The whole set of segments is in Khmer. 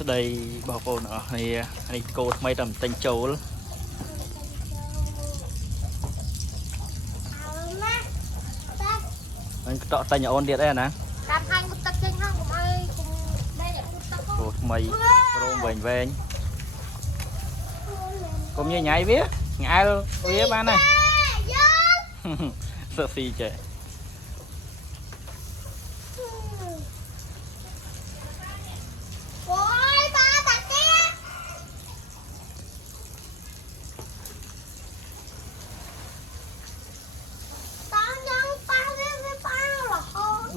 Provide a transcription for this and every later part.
ស្ដីបងប្អូនអរគ្នានេះគោថ្មីតែមិនទិញចូលអញតក់តែញអូនទៀតអីណាតាមហាញមុតទឹកចេញហ្នឹងកុំឲ្យគុំដេកមុតទឹកគោថ្មីរោមវែងវែងកុំញញ៉ៃវាងែលវាបានហើយសើស៊ីចេះ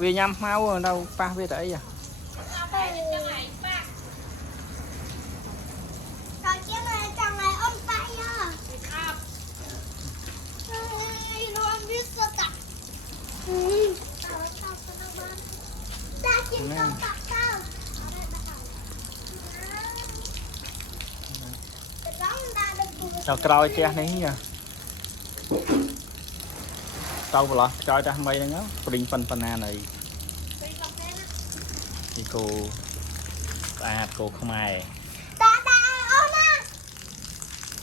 វាញ៉ាំខ្មៅនៅប៉ះវាទៅអីហ៎ចៅក្រោយផ្ទះនេះទៅប្រឡោះចោលតែថ្មីហ្នឹងព្រីងប៉ុណ្ណាណីនេះគោស្អាតគោខ្មែរតាអូនណា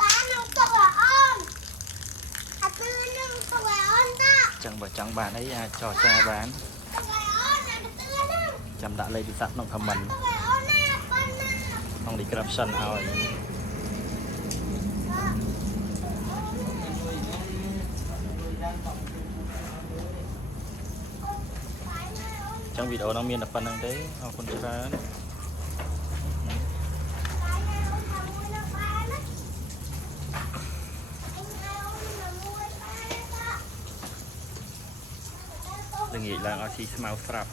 តានឹងទុកឲ្យអូនអាទឿននឹងទុកឲ្យអូនតាចឹងបើចង់បានអីអាចចោះចាយបានទុកឲ្យអូនអាទឿនហ្នឹងចាំដាក់លេខទូរស័ព្ទក្នុង comment ទុកឲ្យអូនណាប៉ុណ្ណាក្នុង description ឲ្យចឹងវីដេអូហ្នឹងមានតែប៉ុណ្្នឹងទេអរគុណច្រើនល្ងាចឡើងឲ្យស៊ីស្មៅស្រាប់